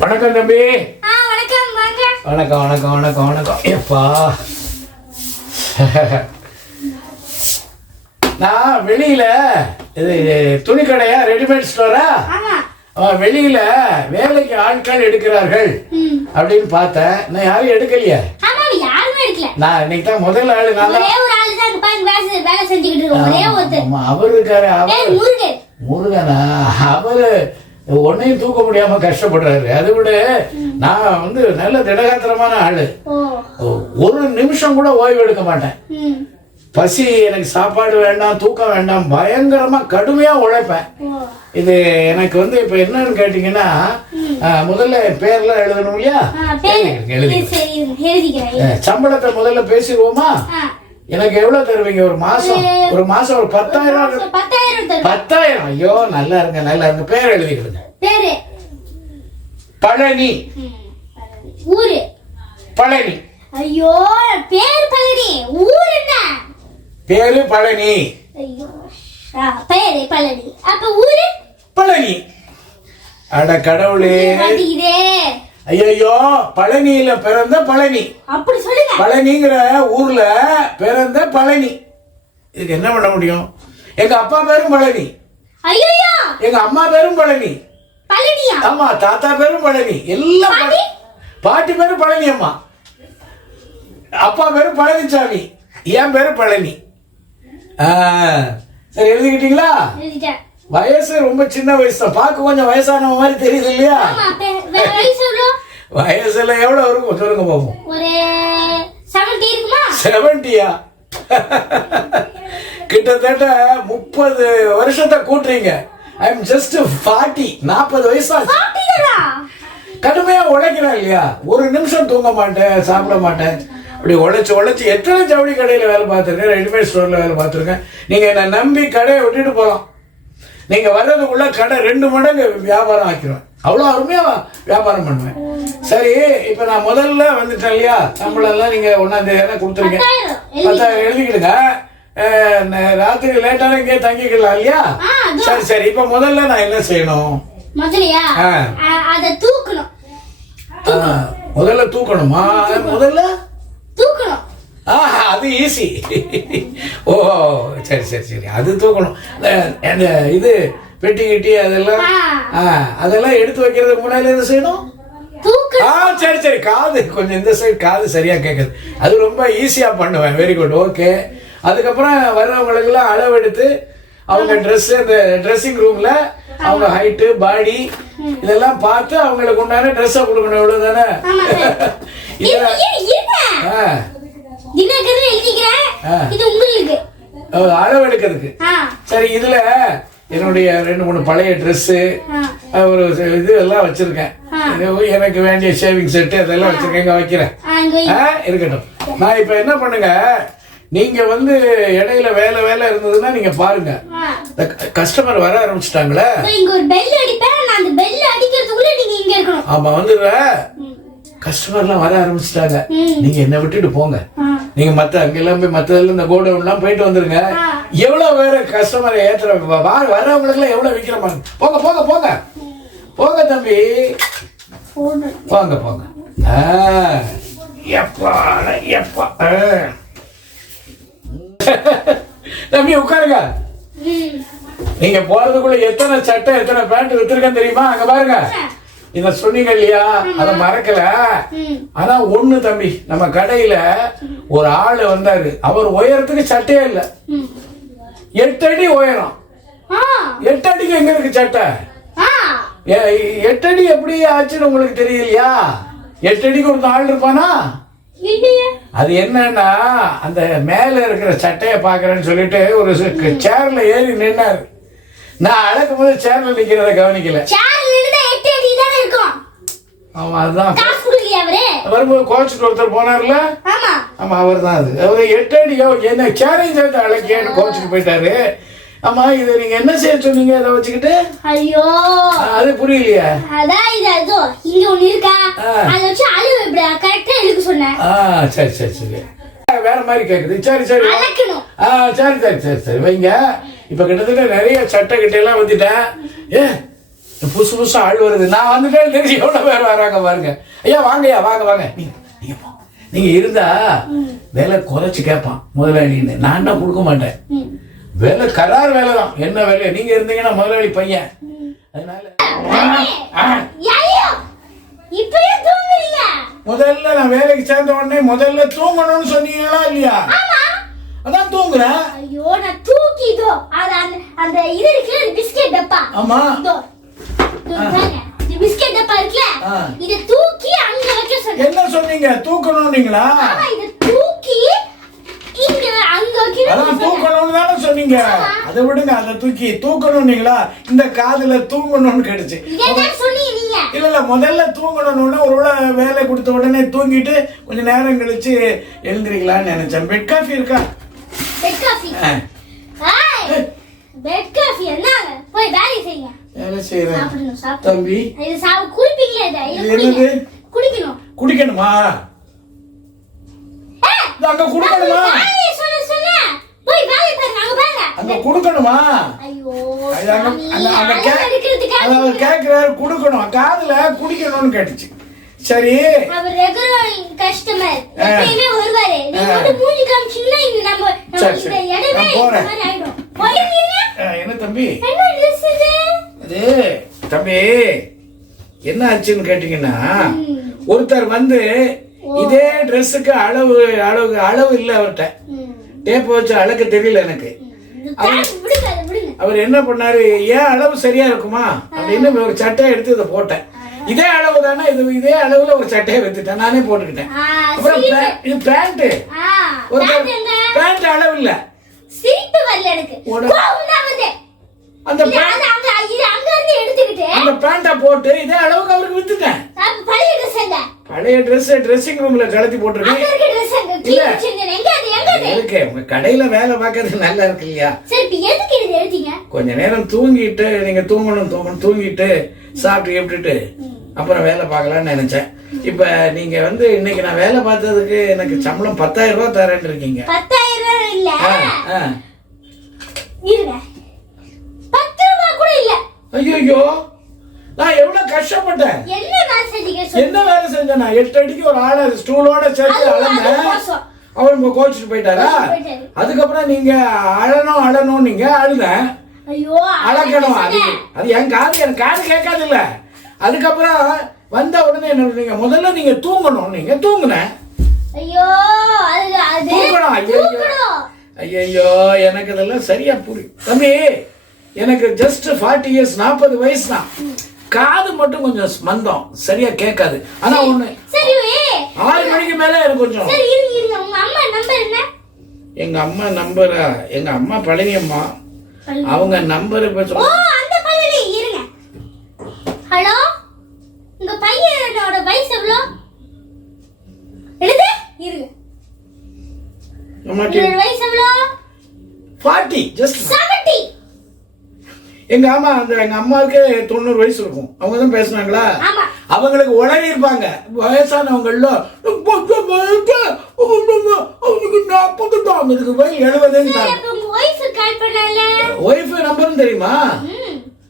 வணக்கம் தம்பி. வணக்கம் வாங்க. வணக்கம் வணக்கம் வணக்கம் வணக்கம். ஏப்பா நான் வெளியில இது துணி கடையா, ரெடிமேட் ஸ்டோரா? வெளியில வேலைக்கு ஆட்கள் எடுக்கிறார்கள் அப்படின்னு பார்த்தேன். நான் யாரும் எடுக்கலையே. நான் இன்னைக்கு தான் முதல் ஆளு. அவரு இருக்காரு, முருகனா? அவரு ஒன்னையும் தூக்க முடியாம கஷ்டப்படுறாரு. அதை விட நான் வந்து நல்ல திடகாத்திரமான ஆளு. ஒரு நிமிஷம் கூட ஓய்வு எடுக்க மாட்டேன். பசி, எனக்கு சாப்பாடு வேண்டாம், தூக்கம் வேண்டாம், பயங்கரமா கடுமையா உழைப்பேன். இது எனக்கு வந்து இப்ப என்னன்னு கேட்டீங்கன்னா, முதல்ல பேர்லாம் எழுதணும் இல்லையா? சம்பளத்தை முதல்ல பேசிடுவோமா? எனக்கு எவ்வளவு தருவீங்க ஒரு மாசம்? ஒரு மாசம் ஒரு 10,000. 10,000? ஐயோ, நல்லா இருங்க நல்லா இருங்க. பேர் எழுதிக்கிடுங்க. பழனி. ஊரு பழனி. ஐயோ, பேர் பழனி. ஊர் என்ன? பேரு பழனி. ஐயோ, பேரு பழனி. அப்ப ஊரு பழனி. அட கடவுளே, ஐயோ, பழனியில பிறந்த பழனி. அப்படி சொல்லுங்க. பழனிங்கிற ஊர்ல பிறந்த பழனி. இதுக்கு என்ன பண்ண முடியும்? எங்க அப்பா பேரும் பழனி. ஐயோ, எங்க அம்மா பேரும் பழனி. பழனியா? ஆமா, தாத்தா பேரும் பழனி. எல்லாம் பாட்டி பேரும் பழனி. அம்மா அப்பா பேரும் பழனிசாமி. என் பேரு பழனி. சரி, எழுதிக்கிட்டீங்களா? வயசு ரொம்ப சின்ன வயசு தான். பார்க்க கொஞ்சம் வயசான மாதிரி தெரியுது இல்லையா? வயசுல எவ்வளவு இருக்கும் சொல்லுங்க பாப்போம். ஒரு 70 இருக்குமா? 70யா? கிட்டத்தட்ட 30 வருஷத்தை கூட்டுறீங்க. I am just 40. 40 வயசா? கடுமையா உழைக்கிறேன் இல்லையா? ஒரு நிமிஷம் தூங்க மாட்டேன், சாப்பிட மாட்டேன். அப்படி உழைச்சு எத்தனை ஜவுளி கடையில வேலை பார்த்துருக்கேன், ரெடிமேட் ஸ்டோர்ல வேலை பார்த்துருக்கேன். நீங்க என்ன நம்பி கடையை விட்டுட்டு போகலாம். நீங்க வர்றதுக்குள்ள கடை 2 மடங்கு வியாபாரம் ஆக்கிடுவேன். அவ்வளோ அருமையா வியாபாரம் பண்ணுவேன். சரி, இப்ப நான் முதல்ல வந்துட்டேன் இல்லையா? சம்பளம் எல்லாம் நீங்க 1ஆம் தேதி கொடுத்துருங்க. 10,000 எழுதிக்கிடுங்க. ராத்திரி லேட்டான இங்கே தங்கிக்கலாம் இல்லையா? சரி சரி, இப்ப முதல்ல நான் என்ன செய்யணும்? முதல்ல தூக்கணுமா? முதல்ல தூக்கணும். அது ஈஸி. ஓ, சரி சரி சரி, அது தூக்கணும். இது பெட்டி கிட்டி அதெல்லாம் எடுத்து வைக்கிறதுக்கு முன்னாடி என்ன செய்யணும்? சரி சரி, காது கொஞ்சம் இந்த சைடு காது சரியா கேட்குது. அது ரொம்ப ஈஸியா பண்ணுவேன். Very good, okay. அதுக்கப்புறம் வர்றவங்களுக்குலாம் அளவெடுத்து அவங்க ட்ரெஸ், அந்த ட்ரெஸ்ஸிங் ரூம்ல அவங்க ஹைட்டு, பாடி இதெல்லாம் பார்த்து அவங்களுக்கு உண்டான ட்ரெஸ்ஸை கொடுக்கணும். இவ்வளவுதானே? அளவெடுக்கிறதுக்கு. சரி, இதுல என்னுடைய 2-3 பழைய ட்ரெஸ், ஒரு இது எல்லாம் வச்சிருக்கேன். எனக்கு வேண்டிய ஷேவிங் செட்டு அதெல்லாம் வச்சிருக்கேன். இங்க வைக்கிறேன், இருக்கட்டும். நான் இப்ப என்ன பண்ணுங்க, நீங்க வந்து இடையில வேலை இருந்ததுன்னா நீங்க பாருங்க. கஸ்டமர் வர ஆரம்பிச்சிட்டாங்களே. ஆமா, வந்துடுற கஸ்டமர்லாம் வர ஆரம்பிச்சிட்டாங்க. நீங்க என்ன விட்டுட்டு போங்க. நீங்க அங்கெல்லாம் போய் மத்ததெல்லாம் இந்த கோடவுன்லாம் போயிட்டு வந்துருங்க. எவ்வளவு வேற கஸ்டமரை ஏத்துற வரவங்களுக்கு எல்லாம் எவ்வளவு விக்கிற மாதிரி. போங்க போங்க போங்க போங்க தம்பி, போங்க போங்க. எப்பா எப்பா தம்பி உட்காருங்க. நீங்க போறதுக்குள்ள எத்தனை சட்டை எத்தனை பேண்ட் வித்துருக்கேன்னு தெரியுமா? அங்க பாருங்க. இத சொன்னீங்க இல்லையா? அத மறக்கல. ஆனா ஒண்ணு தம்பி, நம்ம கடையில ஒரு ஆளு வந்தாரு. அவர் உயரத்துக்கு சட்டையே இல்ல. 8 அடி உயரம். 8 அடிக்கு எங்க இருக்கு சட்டை? 8 அடி எப்படி ஆச்சுன்னு உங்களுக்கு தெரியலையா? 8 அடிக்கு ஒரு ஆள் இருப்பானா? அது என்னன்னா, அந்த மேல இருக்கிற சட்டைய பாக்குறேன்னு சொல்லிட்டு ஒரு சேர்ல ஏறி நின்னாரு. நான் அழகும் போது சேர்ல நிக்கிறத கவனிக்கல. ஆமா, அதுதான் வரும்போது கோச்சுட்டு ஒருத்தர் போனார்ல. ஆமா, அவர் தான். அது அவரு 8 அடியோ என்ன சேரையும் சேர்த்து அழகியான்னு கோச்சுட்டு போயிட்டாரு. ஆமா, இது நீங்க என்ன செய்ய சொன்னீங்க? அதை வச்சுக்கிட்டு ஐயோ, அது புரியலையா? சரி சரி சரி, வேற மாதிரி கேக்குது. சரி சரி சரி சரி சரி சரி வைங்க. இப்ப கிட்டத்தட்ட நிறைய சட்டை கிட்ட எல்லாம் வந்துட்டேன். புதுசு புதுசா ஆள் வருது. நான் வந்துட்டேன்னு தெரிஞ்சு எவ்வளவு பேர் வராங்க பாருங்க. ஐயா வாங்கய்யா, வாங்க வாங்க. நீங்க இருந்தா வேலை குறைச்சு கேட்பான் முதலாளின்னு. நான் தான் கொடுக்க மாட்டேன். வேலை கரார் வேலை தான். என்ன வேலை? நீங்க இருந்தீங்கன்னா முதலாளி பையன். அதனால முதல்ல நான் வேலைக்கு சேர்ந்த உடனே முதல்ல தூங்கணும்னு சொன்னீங்களா இல்லையா? அதான் தூங்குறேன். ஐயோ நான் தூக்கிதோ அந்த இது இருக்குல பிஸ்கட் டப்பா. ஆமா இந்த பிஸ்கட் டப்பா இருக்குல, இத தூக்கி அங்க வைக்க சொன்னீங்க. என்ன சொன்னீங்க? தூக்கணும்னீங்களா? ஆமா, இத தூக்கி இங்க அங்க வைக்க. அதான் தூக்கணும்னு தானே சொன்னீங்க. அதை விடுங்க, அதை தூக்கி தூக்கணும்னீங்களா? இந்த காதுல தூங்கணும்னு கிடைச்சு. இதெல்லாம் சொன்னீங்க நீங்க. இல்ல முதல்ல தூங்கணும்னு ஒரு வேலை கொடுத்த உடனே தூங்கிட்டு கொஞ்ச நேரம் கழிச்சு எழுந்திருக்கலாம்னு நினைச்சேன். பெட் காஃபி இருக்கா? Bed coffee? பெட் காஃபி என்னங்க? போய் வேலை செய்யுங்க. வேலை செய்றேன். சாப்பிடணும் தம்பி. இது குடிப்பீங்களா? இது என்னது? குடிக்கணும். குடிக்கணுமா? அங்க குடிக்கணுமா? சொன்ன போய் வேலை பாருங்க. அங்க பாருங்க. அங்க குடிக்கணுமா? ஐயோ அங்க கேக்குறாரு குடுக்கணும். காதுல குடிக்கணும்னு கேட்டுச்சு. சரி, அவர் ரெகுலர் கஸ்டமர் எப்பவுமே வருவாரு. நீங்க வந்து மூஞ்சி காமிச்சீங்கன்னா நம்ம இந்த இடமே இந்த மாதிரி ஆயிடும். போயிருவீங்க. என்ன தம்பி? என்ன Dress இது? அது தம்பி என்ன ஆச்சுன்னு கேட்டீங்கன்னா, ஒருத்தர் வந்து இதே Dressக்கு அளவு இல்ல அவர்கிட்ட. டேப் வச்சு அளக்க தெரியல எனக்கு. அவர் என்ன பண்ணாரு, ஏன் அளவு சரியா இருக்குமா அப்படின்னு ஒரு சட்டையை எடுத்து இதை போட்டேன். இதே அளவு தானே, இதே அளவுல ஒரு சட்டையை வைத்துட்டேன், நானே போட்டுக்கிட்டேன். அப்புறம் இது பேண்ட், ஒரு பேண்ட் அளவு இல்ல. சிரிப்பு வரல எனக்கு. கோவம் தான் வருது. அந்த பேண்ட போட்டு இதே அளவுக்கு அவருக்கு வித்துட்டேன். பழைய ட்ரெஸ் ட்ரெஸ்ஸிங் ரூம்ல கலத்தி போட்டுருக்கேன். உங்க கடையில வேலை பார்க்கறது நல்லா இருக்கு இல்லையா? கொஞ்ச நேரம் தூங்கிட்டு, நீங்க தூங்கிட்டு சாப்பிட்டு எப்படிட்டு அப்புறம் வேலை பார்க்கலாம்னு நினைச்சேன். இப்ப நீங்க வந்து இன்னைக்கு நான் வேலை பார்த்ததுக்கு எனக்கு சம்பளம் 10,000 ரூபாய் தரேன்னு இருக்கீங்க. 10,000 இல்ல, 10 ரூபாய் கூட இல்ல. ஐயோ, நான் எவ்வளவு கஷ்டப்பட்டேன். என்ன வேலை செஞ்சேன்? 8 அடிக்கு ஒரு ஆளை ஸ்டூலோட சேர்த்து அளந்தேன். அவன் கோச்சிட்டு போயிட்டாரா? அதுக்கப்புறம் நீங்க அழணும் நீங்க அழுதேன். அழக்கணும். அது என் காது கேட்காது இல்ல. அதுக்கப்புறம் வந்த உடனே என்ன பண்ணீங்க? முதல்ல நீங்க தூங்கணும். நீங்க தூங்குனேன். ஐயோ, எனக்கு இதெல்லாம் சரியா புரியும் தம்பி. எனக்கு ஜஸ்ட் 40 இயர்ஸ், 40 வயசு தான். காது மட்டும் கொஞ்சம் மந்தம், சரியா கேட்காது. ஆனா ஒண்ணு, 6 மணிக்கு மேல எனக்கு கொஞ்சம். எங்க அம்மா நம்பரா? எங்க அம்மா பழனி அம்மா. அவங்க நம்பர் இப்ப ஹலோ, உங்க பையனோட வயசு எவ்வளவு? எழுது இருங்க. வயசு எவ்வளவு? 40, ஜஸ்ட் 70. எங்க அம்மாவுக்கு 90 வயசு இருக்கும். அவங்க தான் பேசுனாங்களா? அவங்களுக்கு உடனே இருப்பாங்க. வயசானவங்க ஒய்ஃப் நம்பரும் தெரியுமா?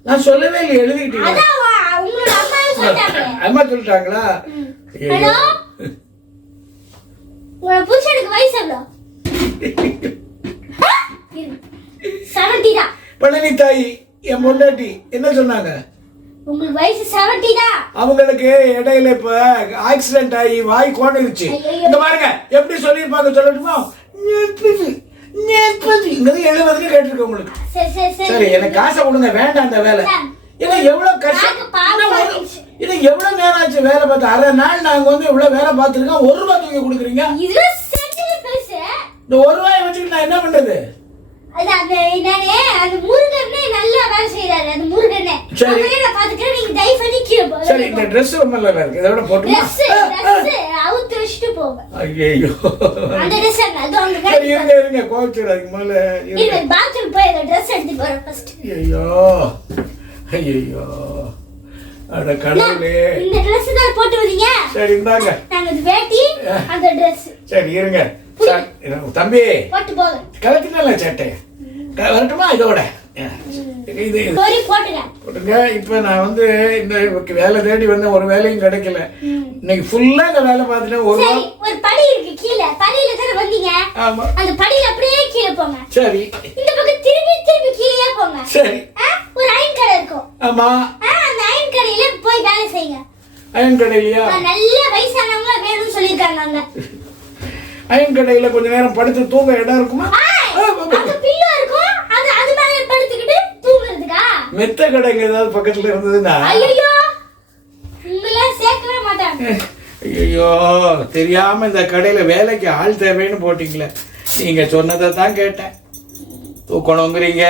நான் சொல்லவே இல்லை, எழுதிக்கிட்டீங்க. அம்மா சொல்லிட்டாங்களா? பழனி தாய் என் பொண்டாட்டி என்ன சொன்னாங்க? உங்களுக்கு வயசு 70 தான். அவங்களுக்கு இடையில இப்ப ஆக்சிடென்ட் ஆகி வாய் கோணிருச்சு. இந்த பாருங்க எப்படி சொல்லிருப்பாங்க சொல்லட்டுமா? 70 கேட்டிருக்க உங்களுக்கு. சரி, எனக்கு காசை கொடுங்க, வேண்டாம் அந்த வேலை. எவ்வளவு கஷ்டம். எவ்வளவு நேரம் ஆச்சு வேலை பார்த்து? அரை நாள் நாங்க வந்து இவ்வளவு வேலை பார்த்துருக்கோம். 1 ரூபாய் தூக்கி கொடுக்குறீங்க. இந்த 1 ரூபாய் வச்சுக்கிட்டு நான் என்ன பண்றது? சரி, இந்த Dress ரொம்ப நல்லா இருக்கு. இதோட போட்டுமா? ஐயோ, இருங்க கோவிச்சுடாதீங்க. முதல்ல ஐயோ, அட கடவுளே. சரி இந்தாங்க. சரி இருங்க தம்பி, கலத்தினால சட்டை வரட்டுமா? இதோட இது சரி போட்டுங்க. போட்டுங்க. இப்ப நான் வந்து இந்த வேலை தேடி வந்தேன், ஒரு வேலையும் கிடைக்கல. இன்னைக்கு ஃபுல்லா இந்த வேலை பார்த்துட்டேன். சரி, ஒரு படி இருக்கு கீழே, படியில தானே வந்தீங்க. ஆமா. அந்த படியில அப்படியே கீழே போங்க. சரி. இந்த பக்கம் திரும்பி திரும்பி கீழே போங்க. சரி. ஒரு அயன் கடை இருக்கும். ஆமா. அந்த அயன் கடையில போய் வேலை செய்யுங்க. அயன் கடையிலயா? நல்ல வயசானவங்க வேணும்னு சொல்லிருக்காங்க அங்க. அயன் கடையில கொஞ்ச நேரம் படுத்து தூங்க இடம் இருக்குமா? அங்க பில்லோ இருக்கும். அது மேல படுத்துக்கிட்டு தூங்குறதுக்கா? மெத்த கடைங்க ஏதாவது பக்கத்துல இருந்ததுன்னா? ஐயோ, உங்களை சேர்க்கவே மாட்டாங்க. ஐயோ, தெரியாம இந்த கடையில வேலைக்கு ஆள் தேவைன்னு போட்டீங்களே. நீங்க சொன்னதை தான் கேட்டேன். தூங்கணுங்கிறீங்க,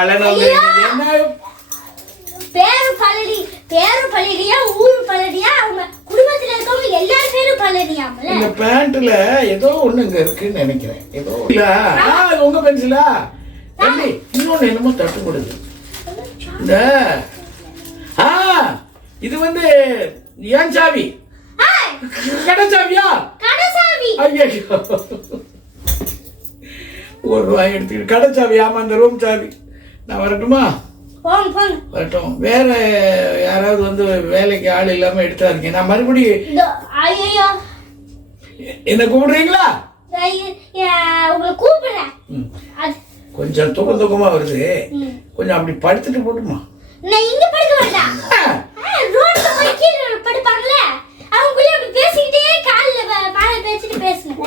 அழணுங்கிறீங்க. என்ன பேரு பழனியா, ஊரு பழனியா, அவங்க குடும்பத்துல இருக்கவங்க எல்லாரும் பேரும் பழனியாமல. இந்த பேண்ட்ல ஏதோ ஒண்ணு இங்க இருக்குன்னு நினைக்கிறேன். ஏதோ இல்ல. உங்க பென்சிலா? தம்பி, இன்னொன்னு என்னமோ தட்டுப்படுது. இந்த இது வந்து ஏன் சாவி? கடை சாவியா? கடை சாவி. ஐயோ, ₹1 எடுத்துக்கிட்டு கடை சாவி. ஆமா, அந்த ரூம் சாவி. நான் வரட்டுமா? வரட்டும். வேற யாராவது வந்து வேலைக்கு ஆள் இல்லாம எடுத்தாருங்க. நான் மறுபடியும் என்ன கூப்பிடுறீங்களா? உங்களை கூப்பிடுறேன். கொஞ்சம் தூக்கமா வருது. கொஞ்சம் அப்படி படுத்துட்டு போட்டுமா? நான் இங்க படுக்க வேண்டாம். ரோட்ல போய் கீழே படுப்பாங்கல, அவங்க அப்படி பேசிக்கிட்டே கால்ல மேல பேசிட்டு பேசணும்.